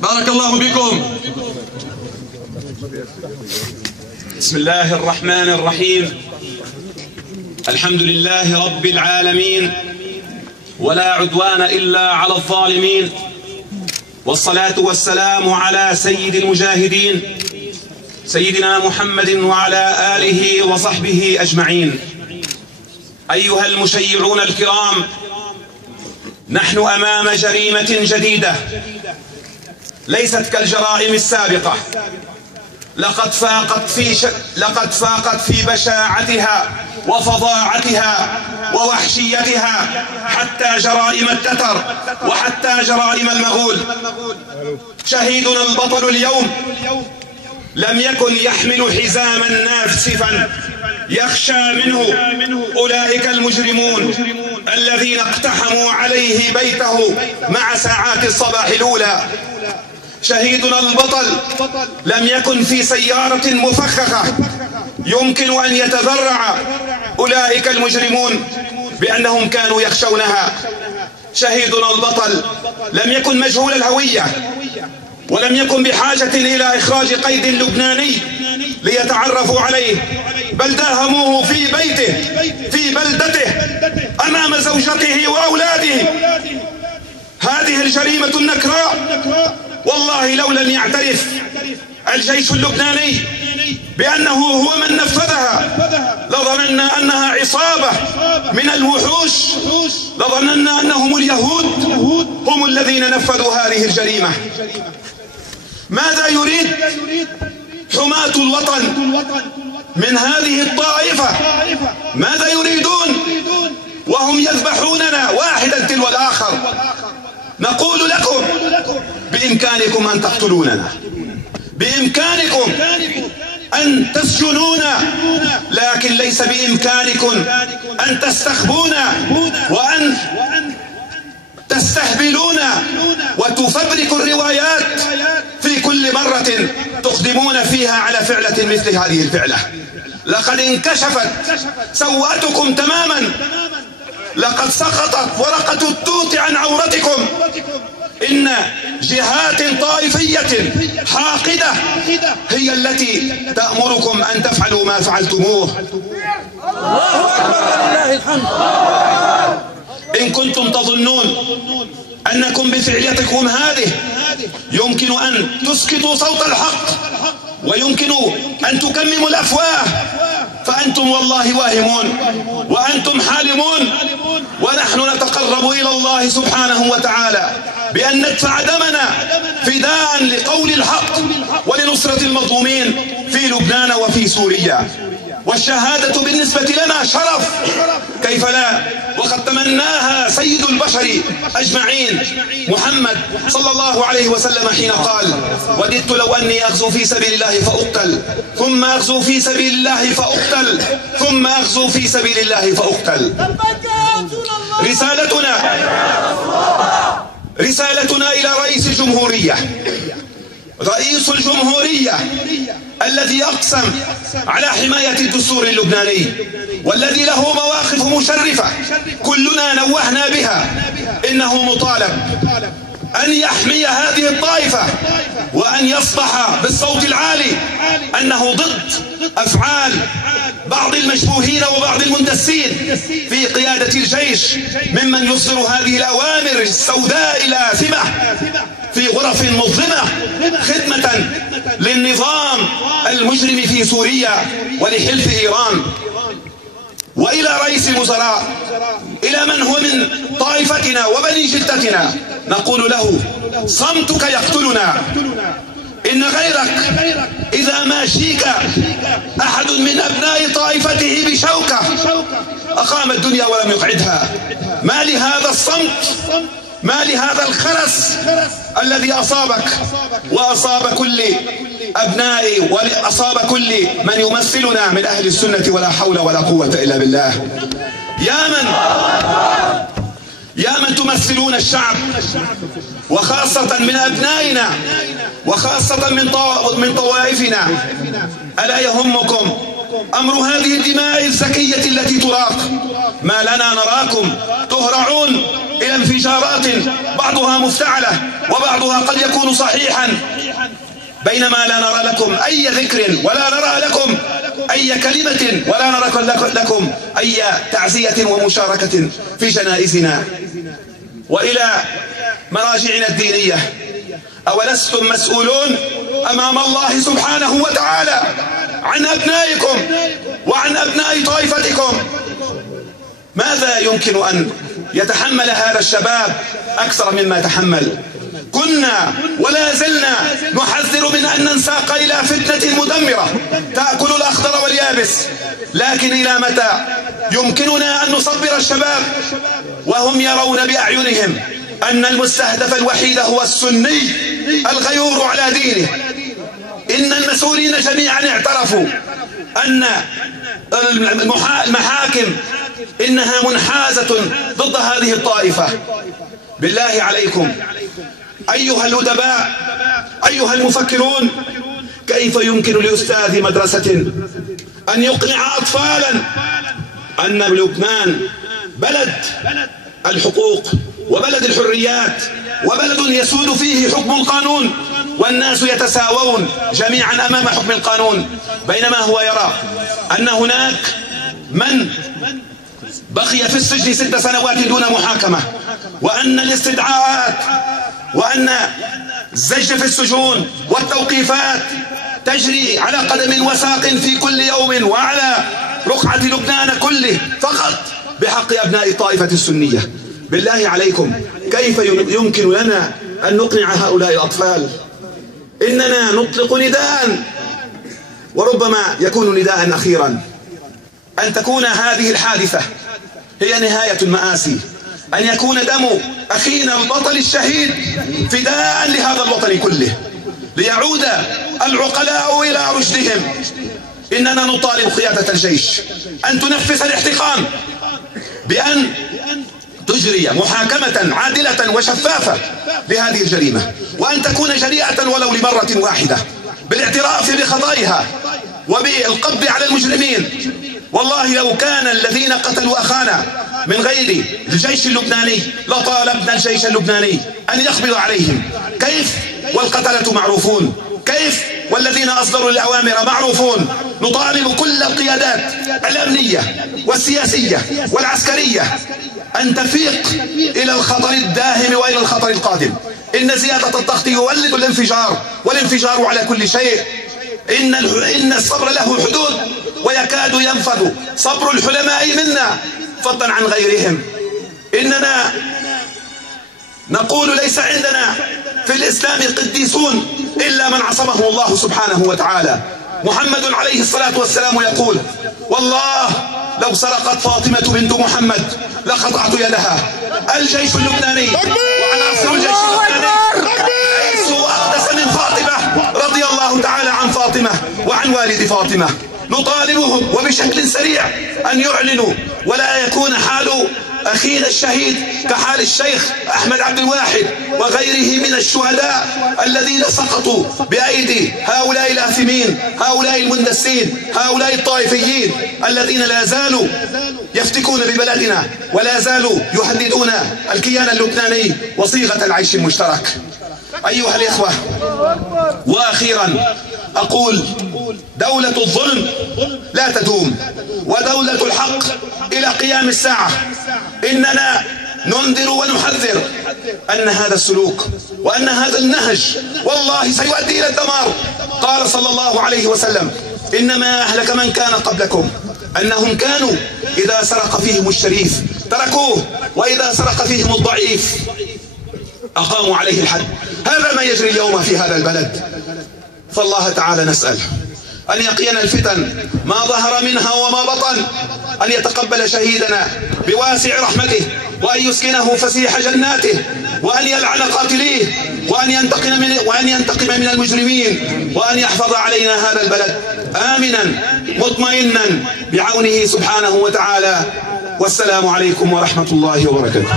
بارك الله بكم. بسم الله الرحمن الرحيم. الحمد لله رب العالمين، ولا عدوان إلا على الظالمين، والصلاة والسلام على سيد المجاهدين سيدنا محمد وعلى آله وصحبه أجمعين. أيها المشيعون الكرام، نحن أمام جريمة جديدة ليست كالجرائم السابقة، لقد فاقت في بشاعتها وفظاعتها ووحشيتها حتى جرائم التتر وحتى جرائم المغول. شهيدنا البطل اليوم لم يكن يحمل حزاما ناسفا يخشى منه أولئك المجرمون الذين اقتحموا عليه بيته مع ساعات الصباح الأولى. شهيدنا البطل لم يكن في سيارة مفخخة يمكن أن يتذرع أولئك المجرمون بأنهم كانوا يخشونها. شهيدنا البطل لم يكن مجهول الهوية، ولم يكن بحاجة إلى إخراج قيد لبناني ليتعرفوا عليه، بل داهموه في بيته في بلدته أمام زوجته وأولاده. هذه الجريمة النكراء والله لو لم يعترف الجيش اللبناني بأنه هو من نفذها لظننا أنها عصابة من الوحوش، لظننا أنهم اليهود هم الذين نفذوا هذه الجريمة. ماذا يريد حماة الوطن من هذه الطائفة؟ ماذا يريدون وهم يذبحوننا واحدا تلو الآخر؟ نقول لكم بإمكانكم أن تقتلوننا، بإمكانكم أن تسجنونا، لكن ليس بإمكانكم أن تستخبونا وأن تستهبلونا وتفبركوا الروايات في كل مرة تقدمون فيها على فعلة مثل هذه الفعلة. لقد انكشفت سوءتكم تماما، لقد سقطت ورقة التوت عن عورتكم. إن جهات طائفية حاقدة هي التي تأمركم أن تفعلوا ما فعلتموه. الله أكبر ولله الحمد. إن كنتم تظنون أنكم بفعلتكم هذه يمكن أن تسكتوا صوت الحق ويمكن أن تكمموا الأفواه، فأنتم والله واهمون وأنتم حالمون. ونحن نتقرب إلى الله سبحانه وتعالى بأن ندفع دمنا فداء لقول الحق ولنصرة المظلومين في لبنان وفي سوريا. والشهادة بالنسبة لنا شرف، كيف لا؟ وقد تمناها سيد البشر أجمعين محمد صلى الله عليه وسلم حين قال: وددت لو أني أغزو في سبيل الله فأقتل، ثم أغزو في سبيل الله فأقتل، ثم أغزو في سبيل الله فأقتل. رسالتنا إلى رئيس الجمهورية، رئيس الجمهورية الذي أقسم على حماية الدستور اللبناني والذي له مواقف مشرفة كلنا نوهنا بها، إنه مطالب أن يحمي هذه الطائفة وأن يصبح بالصوت العالي أنه ضد أفعال بعض المشبوهين وبعض المندسين في قيادة الجيش ممن يصدر هذه الأوامر السوداء الآثمة في غرف مظلمة خدمة للنظام المجرم في سوريا ولحلف إيران. وإلى رئيس الوزراء، إلى من هو من طائفتنا وبني جدتنا، نقول له: صمتك يقتلنا. إن غيرك إذا ما شيك أحد من أبناء طائفته بشوكة أقام الدنيا ولم يقعدها. ما لهذا الصمت؟ ما لهذا الخرس الذي أصابك وأصاب كل أبنائي وأصاب كل من يمثلنا من أهل السنة؟ ولا حول ولا قوة إلا بالله. يا من تمثلون الشعب، وخاصة من أبنائنا وخاصة من طوائفنا، ألا يهمكم أمر هذه الدماء الزكية التي تراق؟ ما لنا نراكم تهرعون إلى انفجارات بعضها مفتعلة وبعضها قد يكون صحيحا، بينما لا نرى لكم أي ذكر ولا نرى لكم أي كلمة ولا نرى لكم أي تعزية ومشاركة في جنائزنا وإلى مراجعنا الدينية. أولستم مسؤولون أمام الله سبحانه وتعالى عن أبنائكم وعن أبناء طائفتكم؟ ماذا يمكن أن يتحمل هذا الشباب أكثر مما تحمل؟ كنا ولا زلنا نحذر من أن ننساق إلى فتنة مدمرة تأكل الأخضر واليابس، لكن إلى متى يمكننا أن نصبر الشباب وهم يرون بأعينهم أن المستهدف الوحيد هو السني الغيور على دينه؟ إن المسؤولين جميعا اعترفوا أن المحاكم إنها منحازة ضد هذه الطائفة. بالله عليكم أيها الأدباء، أيها المفكرون، كيف يمكن لأستاذ مدرسة أن يقنع أطفالا أن لبنان بلد الحقوق وبلد الحريات وبلد يسود فيه حكم القانون والناس يتساوون جميعا أمام حكم القانون، بينما هو يرى أن هناك من بقي في السجن 6 سنوات دون محاكمة، وأن الاستدعاءات وأن الزج في السجون والتوقيفات تجري على قدم وساق في كل يوم وعلى رقعة لبنان كله فقط بحق أبناء الطائفة السنية. بالله عليكم كيف يمكن لنا أن نقنع هؤلاء الأطفال؟ إننا نطلق نداء وربما يكون نداء أخيرا، أن تكون هذه الحادثة هي نهاية المآسي، أن يكون دم أخينا البطل الشهيد فداء لهذا الوطن كله، ليعود العقلاء إلى رشدهم. إننا نطالب قيادة الجيش أن تنفذ الاحتقان بأن تجري محاكمة عادلة وشفافة لهذه الجريمة، وأن تكون جريئة ولو لمرة واحدة بالاعتراف بخطائها وبالقبض على المجرمين. والله لو كان الذين قتلوا أخانا من غير الجيش اللبناني لطالبنا الجيش اللبناني أن يقبض عليهم. كيف والقتلة معروفون؟ كيف والذين أصدروا الأوامر معروفون؟ نطالب كل القيادات الأمنية والسياسية والعسكرية أن تفيق إلى الخطر الداهم وإلى الخطر القادم. إن زيادة الضغط يولد الانفجار، والانفجار على كل شيء. إن الصبر له حدود ويكاد ينفذ صبر الحلماء منا فضلا عن غيرهم. إننا نقول ليس عندنا في الإسلام قديسون إلا من عصمه الله سبحانه وتعالى. محمد عليه الصلاة والسلام يقول: والله لو سرقت فاطمة بنت محمد لقطعت يدها. الجيش اللبناني وعناصر الجيش اللبناني ليسوا أقدس من فاطمة رضي الله تعالى عن فاطمة وعن والد فاطمة. نطالبهم وبشكل سريع أن يعلنوا ولا يكون حال أخينا الشهيد كحال الشيخ أحمد عبد الواحد وغيره من الشهداء الذين سقطوا بأيدي هؤلاء الآثمين، هؤلاء المندسين، هؤلاء الطائفيين الذين لا زالوا يفتكون ببلدنا ولا زالوا يهددون الكيان اللبناني وصيغة العيش المشترك. أيها الإخوة، وأخيرا أقول: دولة الظلم لا تدوم، ودولة الحق إلى قيام الساعة. إننا ننذر ونحذر أن هذا السلوك وأن هذا النهج والله سيؤدي إلى الدمار. قال صلى الله عليه وسلم: إنما أهلك من كان قبلكم أنهم كانوا إذا سرق فيهم الشريف تركوه، وإذا سرق فيهم الضعيف أقاموا عليه الحد. هذا ما يجري اليوم في هذا البلد. فالله تعالى نسأل أن يقينا الفتن ما ظهر منها وما بطن، أن يتقبل شهيدنا بواسع رحمته، وأن يسكنه فسيح جناته، وأن يلعن قاتليه، وأن ينتقم من المجرمين، وأن يحفظ علينا هذا البلد آمنا مطمئنا بعونه سبحانه وتعالى. والسلام عليكم ورحمة الله وبركاته.